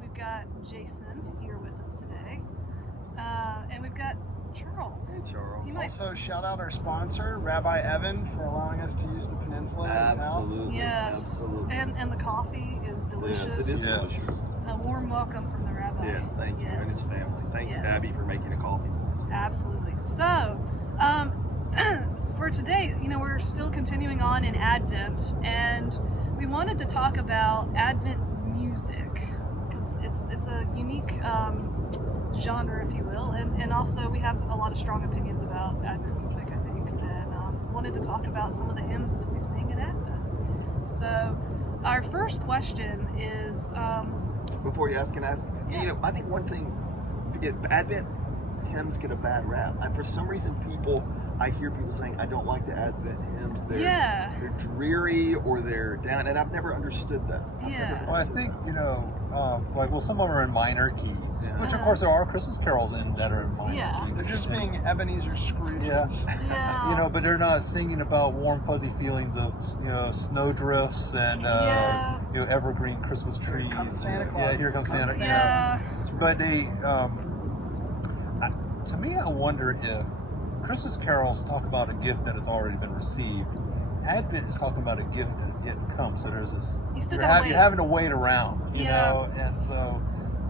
We've got Jason here with us today. And we've got Charles. Hey, Charles. You might- Also, shout out our sponsor, Rabbi Evan, for allowing us to use the peninsula as his house. Absolutely. Yes. Absolutely. And the coffee is delicious. Yes, it is Yes. delicious. A warm welcome from the rabbi. Yes, thank you and his family. Thanks, Yes. Abby, for making a coffee for us. Absolutely. So, for today, we're still continuing on in Advent, and we wanted to talk about Advent music because it's a unique genre, if you will, and also we have a lot of strong opinions about Advent music, I think, and wanted to talk about some of the hymns that we sing at Advent. So, our first question is. Before you ask, can I ask? Yeah. I think one thing, Advent hymns get a bad rap. For some reason, I hear people saying, I don't like the Advent hymns. They're dreary or they're down, and I've never understood that. Well, I think, some of them are in minor keys, Yeah. which of course there are Christmas carols that are in minor Yeah. keys. They're just being Ebenezer Scrooges. Yeah. But they're not singing about warm, fuzzy feelings of, snowdrifts and, Yeah. evergreen Christmas trees. comes Santa Yeah, Claus. here comes Santa. Yeah. But they, to me, I wonder if Christmas carols talk about a gift that has already been received. Advent is talking about a gift that has yet to come. So there's this, You still you're, gotta wait. you're having to wait around, Yeah. and so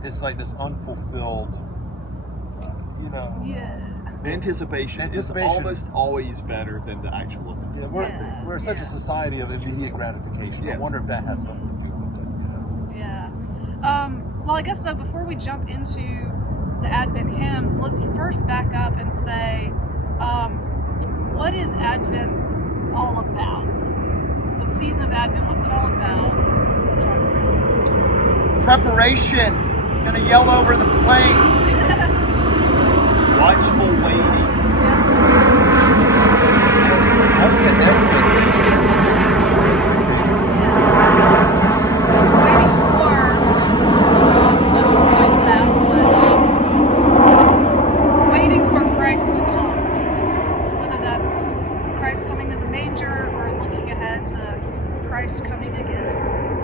it's like this unfulfilled, Yeah. Anticipation is almost always better than the actual event. Yeah, we're, Yeah. we're such Yeah. a society of immediate gratification. Yes. I wonder if that has something to do with it. Yeah. Well, I guess so. Before we jump into the Advent hymns, let's first back up and say, what is Advent all about? The season of Advent, what's it all about? Preparation. Gonna yell over the plane. Watchful waiting. I would say expectation. We're waiting for not just the white mass, but waiting for Christ to come. Whether that's Christ coming to the manger or looking ahead to Christ coming again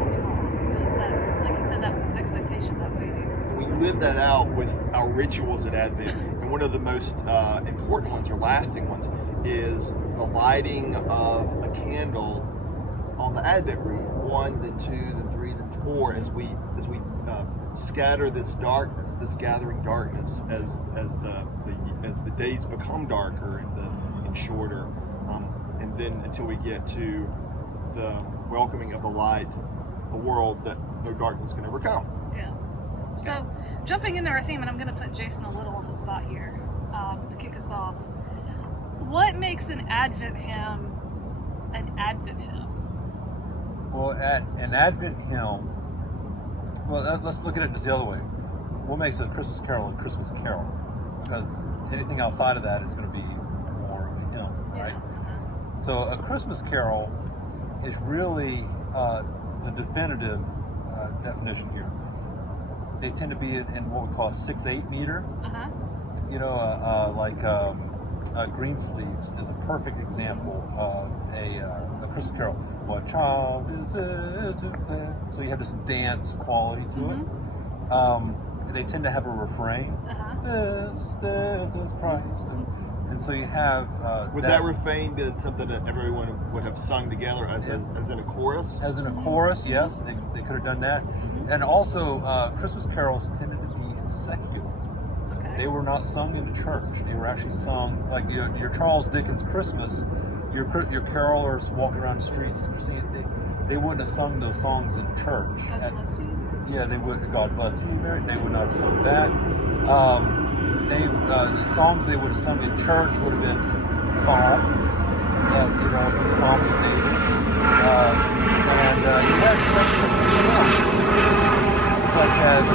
as well. So it's that, like you said, that expectation, that waiting. We live that out with our rituals at Advent. And one of the most important ones, or lasting ones, is the lighting of a candle on the Advent wreath. 1, then 2, then 3, then 4, as we scatter this darkness, this gathering darkness, as the days become darker and shorter, and then until we get to the welcoming of the light, the world that no darkness can overcome. Yeah. So, jumping into our theme, and I'm going to put Jason a little on the spot here to kick us off. What makes an Advent hymn an Advent hymn? Well, at an Advent hymn, let's look at it just the other way. What makes a Christmas carol a Christmas carol? Because anything outside of that is going to be more of a hymn, right? Yeah. So a Christmas carol is really the definitive definition here. They tend to be in what we call a 6/8 meter. Uh-huh. Green Sleeves is a perfect example of a Christmas carol. What child is this? So you have this dance quality to it. They tend to have a refrain. Uh-huh. This is Christ. And so you have Would that refrain be something that everyone would have sung together as in a chorus? as in a chorus, yes, they could have done that. And also, Christmas carols tended to be secular. Okay. They were not sung in the church. They were actually sung like your Charles Dickens Christmas. Your carolers walking around the streets, they wouldn't have sung those songs in church. God bless you. Yeah, they would. God bless you, Mary. They would not have sung that. The songs they would have sung in church would have been psalms, from the Psalms of David, and you had some Christmas hymns, such as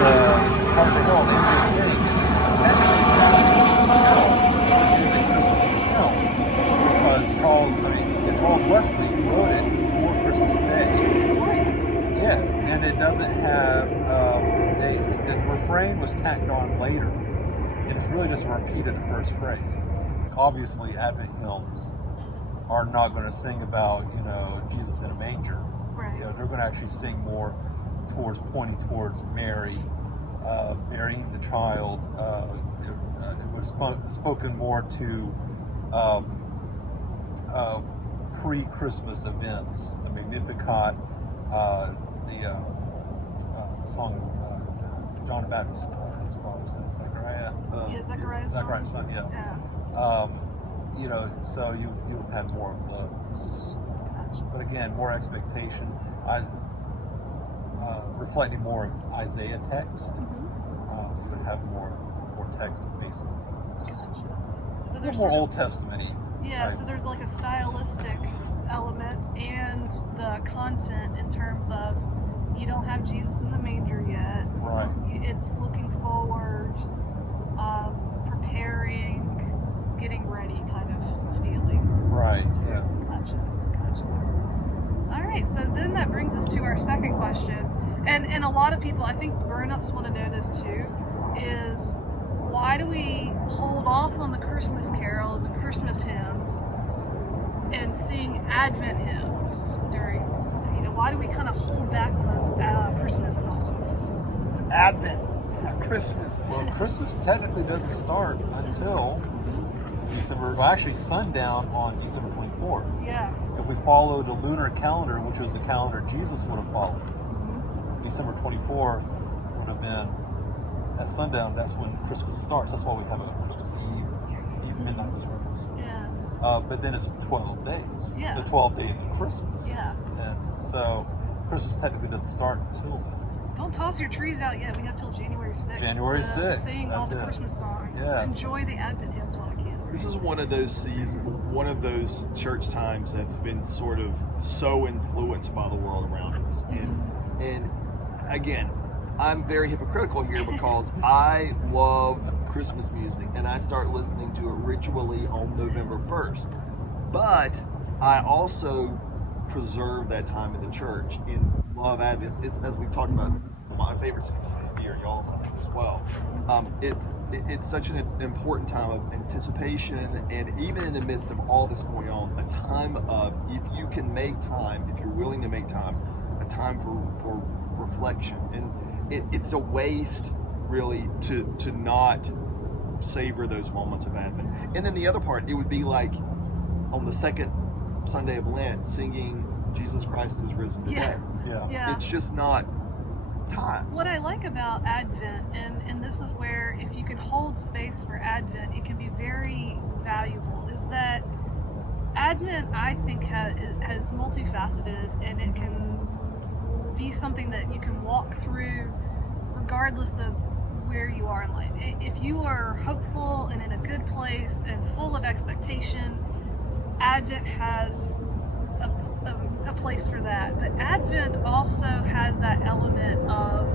"Heart to Hell," the angels sing. Technically, it is a Christmas hymn because Charles Wesley wrote it for Christmas Day. Yeah, and it doesn't have the refrain was tacked on later, and it's really just a repeat of the first phrase. Obviously, Advent hymns are not going to sing about Jesus in a manger. Right. They're going to actually sing more pointing towards Mary burying the child. It was spoken more to pre-Christmas events. The Magnificat, the song is John the Baptist, his father said Zechariah. Zechariah's son, yeah. So you've had more of those. Gotcha. But again, more expectation. Reflecting more of Isaiah text. You would have more text based on those. Gotcha. So A there's little more sort of- Old Testament-y. Yeah, type. so there's like a stylistic element and the content in terms of you don't have Jesus in the manger yet. Right. It's looking forward, preparing, getting ready kind of feeling. Right. Yeah. Gotcha. All right, so then that brings us to our second question. And a lot of people, I think grown-ups want to know this too, is why do we hold off on the Christmas carols and Christmas hymns and sing Advent hymns during, why do we kind of hold back on those Christmas songs? It's Advent. It's not Christmas. Well, Christmas technically doesn't start until December. Well, actually, sundown on December 24th. Yeah. If we follow the lunar calendar, which was the calendar Jesus would have followed, December 24th would have been at sundown. That's when Christmas starts. That's why we have a Christmas Eve midnight service. Yeah. But then it's 12 days. Yeah. The 12 days of Christmas. Yeah. And so Christmas technically doesn't start until then. Don't toss your trees out yet. We have till January 6th. January to 6th, Sing all that's the it. Christmas songs. Yes. Enjoy the Advent hymns while I can. This is one of those seasons, one of those church times that's been sort of so influenced by the world around us. And again, I'm very hypocritical here because I love Christmas music and I start listening to it ritually on November 1st. But I also preserve that time in the church in love Advent. It's as we've talked about, it's my favorite season of the year, y'all's I think as well. It's such an important time of anticipation, and even in the midst of all this going on, a time of, if you can make time, if you're willing to make time, a time for reflection. And it's a waste really to not savor those moments of Advent. And then the other part, it would be like on the second Sunday of Lent singing Jesus Christ is risen today. Yeah. It's just not time. What I like about Advent, and this is where if you can hold space for Advent, it can be very valuable, is that Advent, I think, has multifaceted, and it can be something that you can walk through regardless of where you are in life. If you are hopeful and in a good place and full of expectation, Advent has a place for that. But Advent also has that element of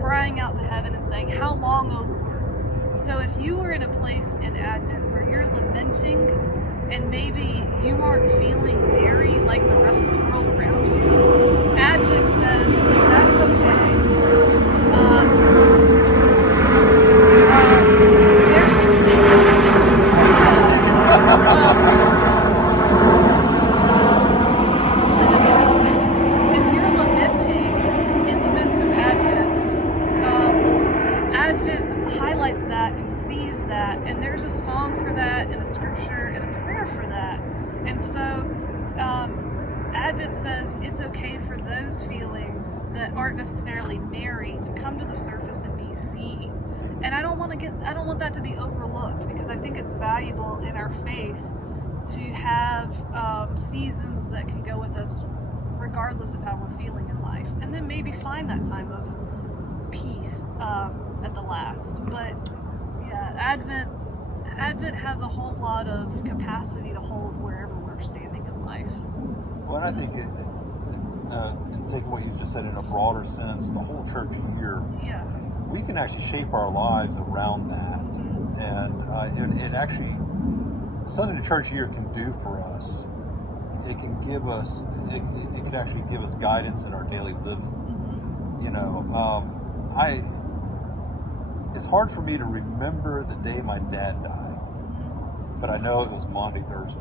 crying out to heaven and saying, "How long, O Lord?" So if you are in a place in Advent where you're lamenting and maybe you aren't feeling merry like the rest of the world around you, Advent says, that's okay. If you're lamenting in the midst of Advent, Advent highlights that and sees that, and there's a song for that, and a scripture, and a prayer for that. And so, Advent says it's okay for those feelings that aren't necessarily merry to come to the surface and be seen. And I don't want that to be overlooked, because I think it's valuable in our faith to have seasons that can go with us regardless of how we're feeling in life, and then maybe find that time of peace at the last. But yeah, Advent has a whole lot of capacity to hold wherever we're standing in life. Well, and I think and taking what you just said in a broader sense, the whole church year, Yeah. we can actually shape our lives around that. And it actually, something the church year can do for us, it can give us, it can actually give us guidance in our daily living. It's hard for me to remember the day my dad died, but I know it was Maundy Thursday.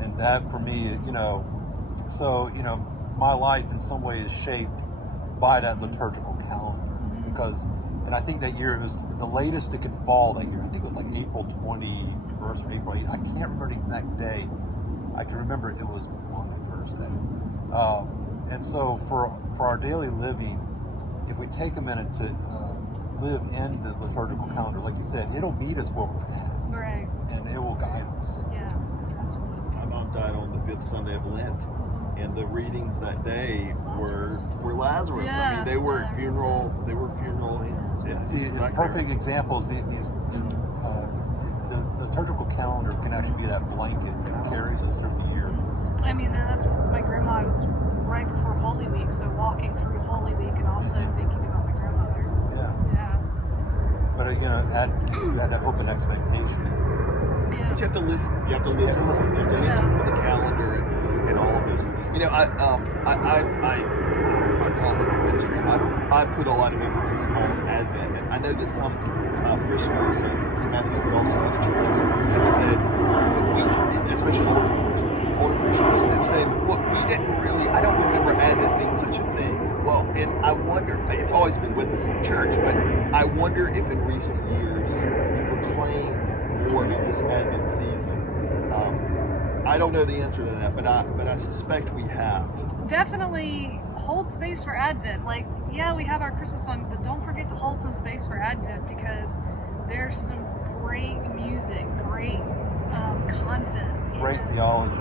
And that for me, my life in some way is shaped by that liturgical calendar. because, and I think that year it was the latest it could fall that year. I think it was like April 21st or April 8th. I can't remember the exact day. I can remember it was on a Thursday. And so for our daily living, if we take a minute to live in the liturgical calendar, like you said, it'll meet us where we're at, Right. and it will guide us. Yeah. Absolutely. My mom died on the 5th Sunday of Lent, and the readings that day were Lazarus. I Yeah. mean, they were funeral hymns. Yeah, See, exactly. perfect examples. The liturgical calendar can actually be that blanket that carries us through the year. I mean, that's my grandma was right before Holy Week, so walking through Holy Week and also thinking about my grandmother. Yeah. Yeah. But you had to open expectations. Yeah. But you have to listen. You have to listen. You have to listen for the calendar and all of those. You know, my time of ministry, I put a lot of emphasis on Advent. And I know that some parishioners in St. Matthew's, but also other churches, have said, especially older parishioners, have said, well, we didn't really, I don't remember Advent being such a thing. Well, and I wonder, it's always been with us in the church, but I wonder if in recent years we proclaimed more of this Advent season. I don't know the answer to that, but I suspect we have. Definitely hold space for Advent. Like, yeah, we have our Christmas songs, but don't forget to hold some space for Advent because there's some great music, great content, Great in theology.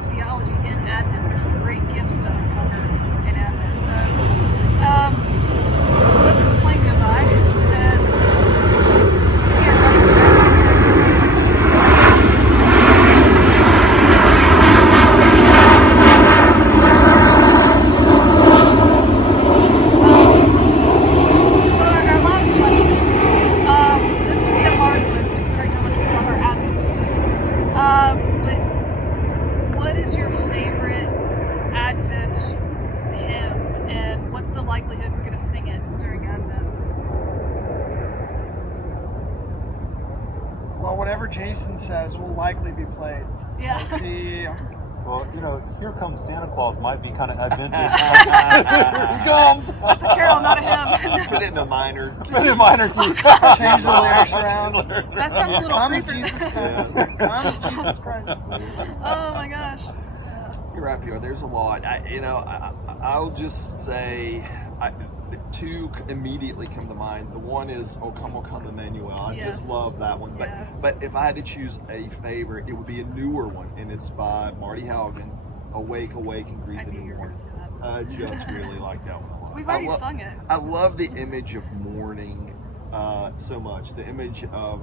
in Advent. There's some great gifts to uncover in Advent. So let this plane go by, and this is just gonna be a running track. So our last question. This could be a hard one considering how much we love our Advent music. But what is your favorite Advent hymn, and what's the likelihood we're going to sing it during Advent? Well, whatever Jason says will likely be played. Yeah. As he, Well, you know, Here Comes Santa Claus might be kind of Adventist. Here he comes! That's a carol, not a hymn. Put it in a minor. Put in minor key. Change the lyrics around. That sounds a little Comes creepy. Jesus Christ. Yes. Comes Jesus Christ. Oh my gosh. You're right, Pierre. There's a lot. I'll just say two immediately come to mind. The one is "O Come, Emmanuel." I Yes. just love that one. But Yes. but if I had to choose a favorite, it would be a newer one, and it's by Marty Haugen. "Awake, awake, and greet I the knew new you were morning." going to say that. I just really like that one a lot. We've already I lo- sung it. I love the image of morning so much. The image of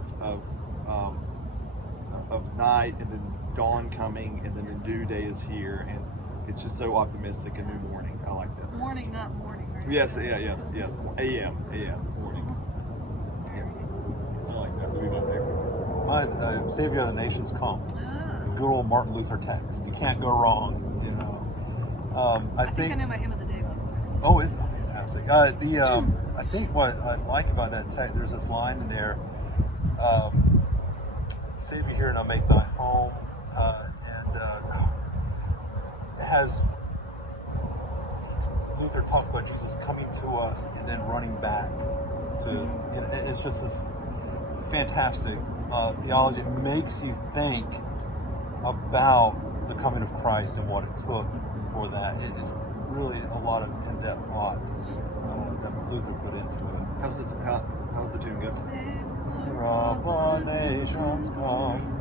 night and then dawn coming and then a new day is here, and it's just so optimistic. A new morning. I like that. Morning, not morning, right? Yes. A.M. Morning. Yes. I like that. Would be my favorite. Mine's Savior of the Nations Come. Ah, Good old Martin Luther text. You can't go wrong, you know. I think I know my hymn of the day. Oh, is fantastic. I think what I like about that text, there's this line in there, "Save me here and I'll make thy home," and it has, Luther talks about Jesus coming to us and then running back to, you know, it's just this fantastic theology. It makes you think about the coming of Christ and what it took for that. It is really a lot of in-depth thought that Luther put into it. How's the tune go? Here of the nations come.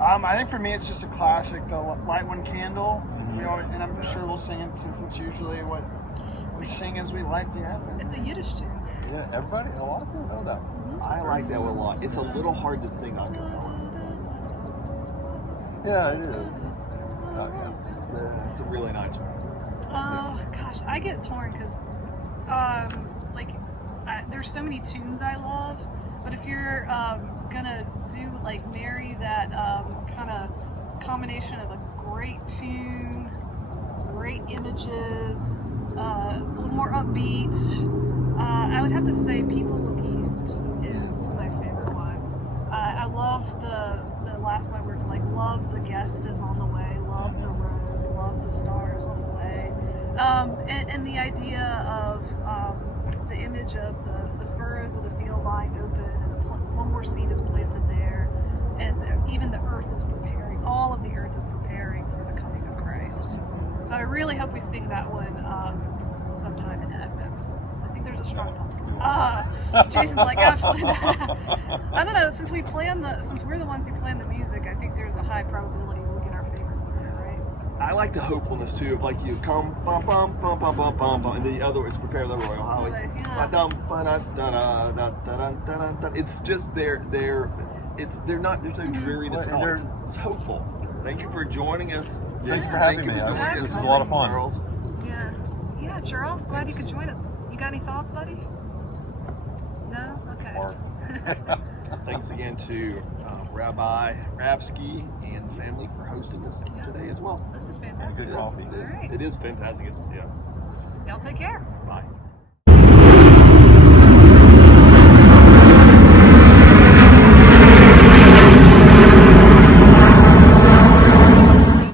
I think for me it's just a classic, the Light One Candle. You know, and I'm sure we'll sing it since it's usually what we sing as we light the Advent. It's a Yiddish tune. Yeah, everybody, a lot of people know that one. I like that one a lot. It's a little hard to sing on cappella. Yeah, it is. It's a really nice one. Oh gosh, I get torn because, there's so many tunes I love, but if you're gonna do like Mary, that kind of combination of a great tune, great images, a little more upbeat, I would have to say "People Look East" is my favorite one. I love the last line where it's like, "Love the guest is on the way, love the rose, love the stars on the way," and the idea of image of the furrows of the field lying open, and one more seed is planted there, and even the earth is preparing. All of the earth is preparing for the coming of Christ. So I really hope we sing that one sometime in Advent. I think there's a strong one. Jason's like, absolutely not. I don't know. Since we're the ones who plan the music, I think there's a high probability we'll get our favorites in there, right? I like the hopefulness too of like you come bum bum bum bum bum bum bum, and the other is prepare the royal highway. Yeah. It's just they're not there's no dreariness at all. It's hopeful. Thank you for joining us. Thanks for having me. This was a lot of fun. Charles. Yeah, Charles, glad you could join us. You got any thoughts, buddy? No? Okay. Thanks again to Rabbi Rabsky and the family for hosting us today as well. This is fantastic. Good coffee. All right. It is fantastic. Y'all take care. Bye.